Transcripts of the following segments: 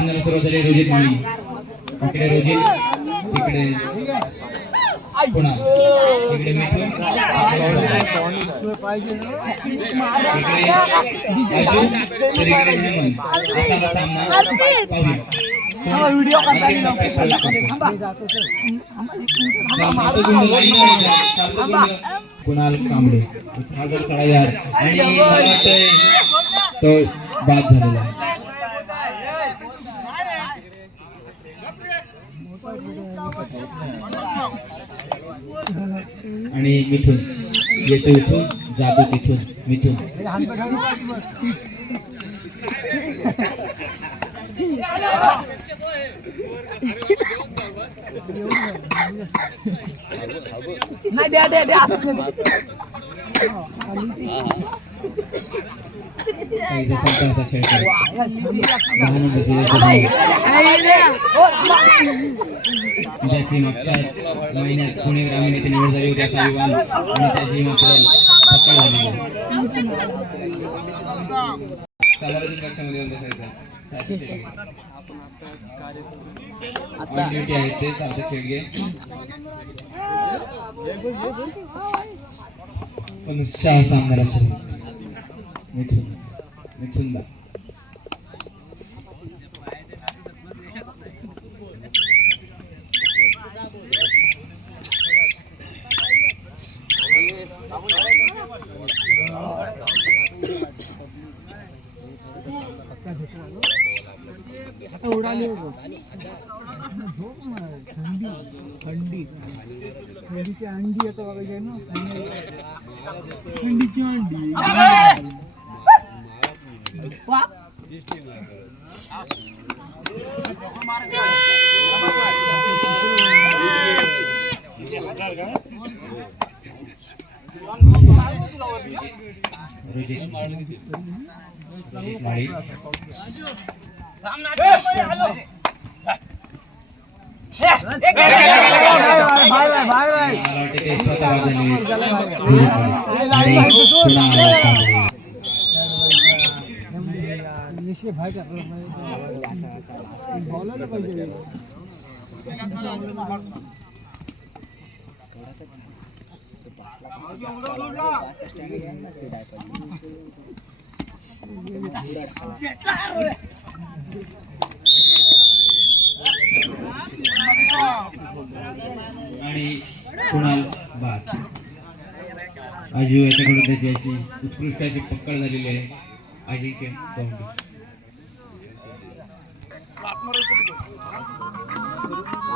सामन्याला सुरुवात झाली रोजित माळी इकडे रोजित तिकडे पुन्हा इकडे मिथून इकडे अर्जुन तर इकडे हेमंत असा हा सामना पाहूया व्हिडिओ करता आणखी मग काय प्रवेश करतो. सातवं गुंड लाईन वर आहे. सातवं गुंड कुणाल कांबळे हा जर चढा यार आणि मला वाटतंय तो बाद झालेला आहे आणि मिथून. येतो इथून जातो तिथून मिथून. नाही द्या द्या द्या. संतांचा खेळ करत दहा नंबर दिवस आहे. हो, ज्याची मागच्या महिन्यात पुणे ग्रामीण येथे निवड झाली होती असा विवाद आणि त्याची मात्र पक्का झाली चला अजून कक्षामध्ये येऊन बसायचं सार्थक शेळके. On duty आहेत ते सार्थक शेळके पण सहा सामन्याला सुरू मिथून मिथून दा थंडी थंडीची अंडी आता बघायची आहे ना थंडीची अंडी वा. Rojit Rojit Mali bye bye bye bye मला वाटते ते स्वतः वाजवले आणि पुन्हा आणि कुणाल बाद अजू याच्याकडून त्याची उत्कृष्टाची उत्कृष्ट अशी पकड झालेली आहे. अजिंक्य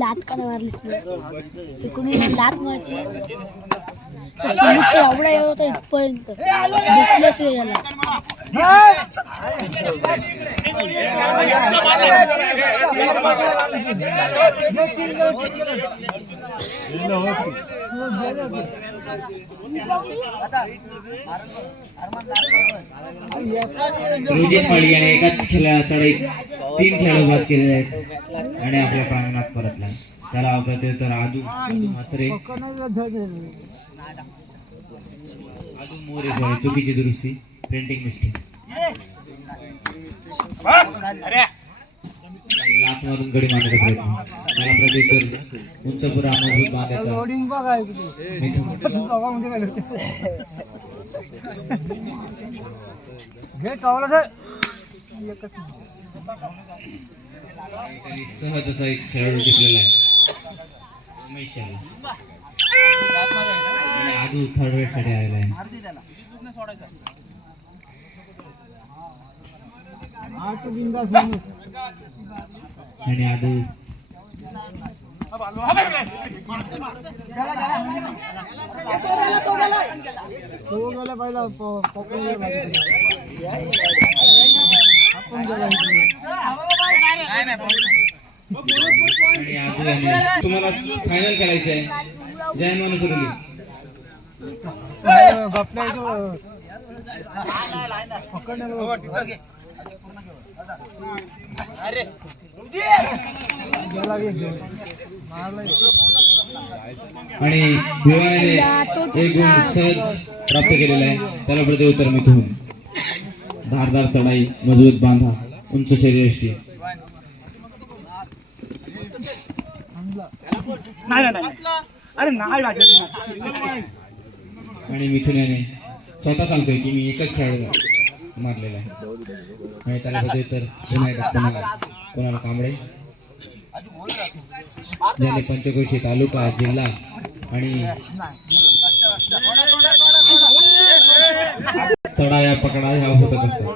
लात का नाही मारलीस मग? लात कोणी लात मारची एवढा येत होता इथपर्यंत बसलेस याला रोजित माळी याने एकाच खेळाचा एक तीन खेळ बाद केलेले आहेत. आणि आपल्या प्रांगणात परतला त्याला अवघड तर आदू मात्र आदू मोरे सॉरी चुकीची दुरुस्ती. प्रिंटिंग मिस्टेक लाथ मारून गडी मारण्याचा प्रयत्न. उंच म्हणजे सहज असा एक खेळाडू टिकलेला आहे उमेश आणि आदू थर्ड वेटसाठी आलेला आहे आणि आदू तो गेला पहिला पकडून तुम्हाला फायनल करायचं आहे. जय माणूस पकडण्या अरे. आणि विवाहाने एक गुण सहज प्राप्त केलेला आहे. त्याला प्रत्युत्तर मिथून धारदार चढाई मजबूत बांधा उंच शरीरष्टी आणि मिथुन याने स्वतः सांगतोय की मी एकच खेळाडू मारलेला आहे. त्याला तर पुन्हा एकदा कोणाला कोणाला कांबळे? ज्याने पंचकोशी तालुका जिल्हा आणि चढा या पकडा ह्या होतच असतात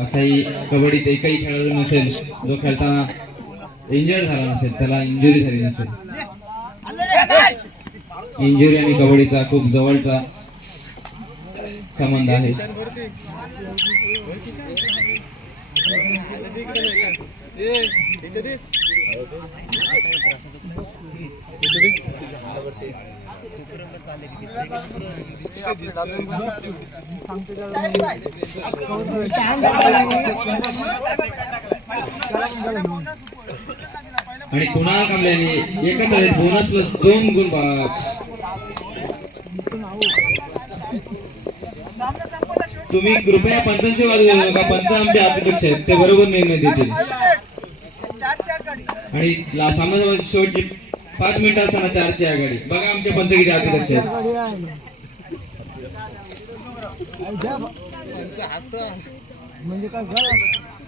असाही कबड्डीत एकही खेळाडू नसेल जो खेळताना इंजर्ड झाला नसेल त्याला इंजुरी झाली नसेल. इंजुरी आणि कबड्डीचा खूप जवळचा संबंध आहे. आणि कुणाल कमल्याने एकत्र तळ्यात बोनस प्लस दोन गुण तुम्ही कृपया पंचांची बाजू घेऊ नका पंच आमचे अध्यक्ष आहेत? ते बरोबर निर्णय देतील. आणि ला- शेवटची पाच मिनिटं असताना चारची आघाडी. बघा आमचे पंच किती अध्यक्ष आहेत.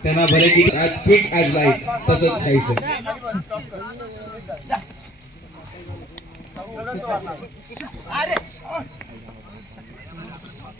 त्यांना भले की आज क्विक ऍज लाइट तसंच खायचं अरे मारले जिल्हा ऐ, तुला मागं आहे, हे कॉपऱ्यामध्ये काय राहायचं? हे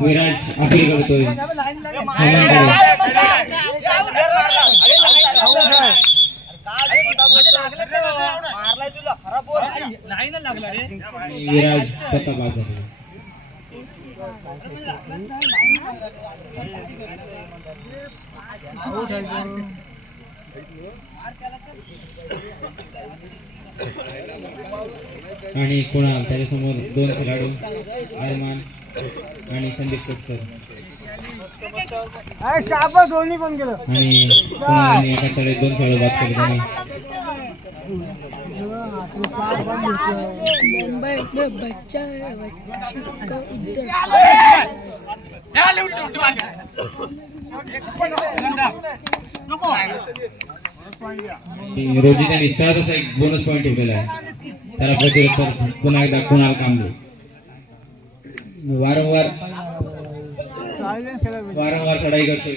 विराज अपील करतोय आणि विराज स्वतः बाद आणि कुणाल त्याच्यासमोर दोन खेळाडू अरमान आणि संदीप कोटकर. आणि कुणाल एका तळ्यात दोन खेळाडू बाद करताना मुंबई में बच्चा है बच्चे का उद्दर रोजी त्यांनी सहज असा एक बोनस पॉईंट ठेवलेला आहे. त्याला प्रतिरोध पुन्हा एकदा कुणाल कांबळे वारंवार वारंवार चढाई करतोय.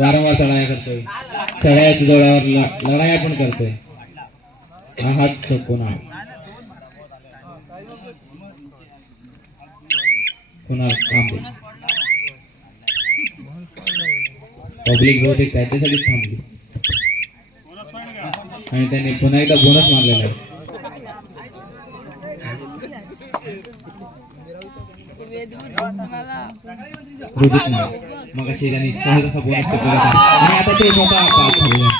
वारंवार चढाया करतोय. चढायाच्या जोडावर लढाया पण करतोय. हाच तो कुणाल कुणाल थांबले पब्लिक बहुतेक त्याच्यासाठीच थांबली आणि त्यांनी पुन्हा एकदा बोनस मारलेला आहे. रोजित मग अशी त्यांनी सहज असा बोनस आणि आता ते स्वतः पास झालेले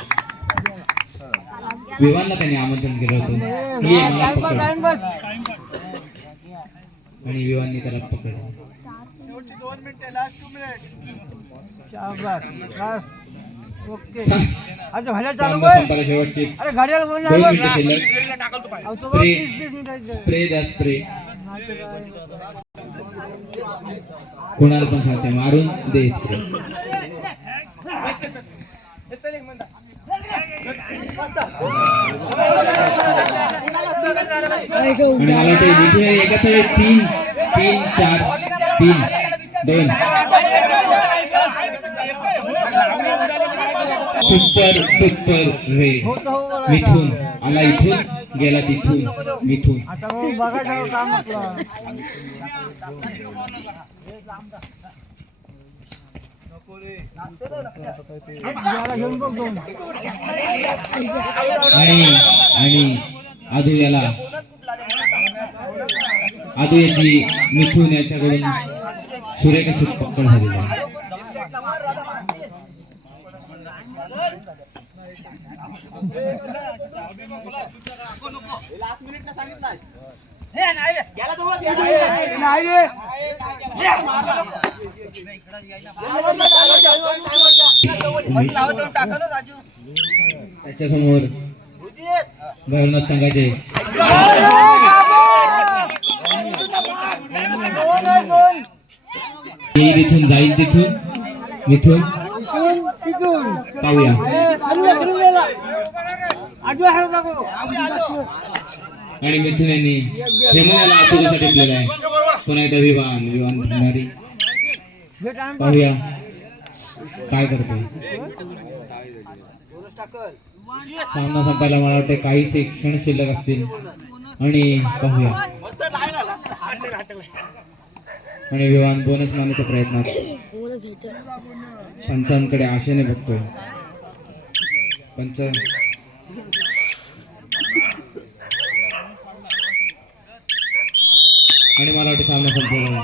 विवानला त्यांनी आमंत्रण केलं होतं. ये मला पकड. आणि विवानने त्याला पकडलं शेवटचे स्प्रे. द्या स्प्रे. कोणाला पण सांगते मारून दे स्प्रे. मला एकाच वेळी तीन तीन चार तीन दोन सुपर सुपर रे मिथून आला इथून गेला तिथून मिथून आणि आणि आदू याला आदू याची मिथून याच्याकडून सुरेख अशी पकड झालेली आहे. ना सांगितलं त्याच्यासमोर भैरवनाथ संघाचे. येईल इथून जाईल तिथून. मिथून. पाहूया. आणि मिथून यांनी आचुकीसाठी ठेवलेला आहे. पुन्हा एकदा विवान विवान भंडारी. पाहूया काय करतोय. सामना संपायला मला वाटते काही क्षण शिल्लक असतील. आणि पाहूया. आणि विवान बोनस कोणच hater. पंचांकडे आशेने बघतोय. पंच आणि मला वाटतं सामना संपवला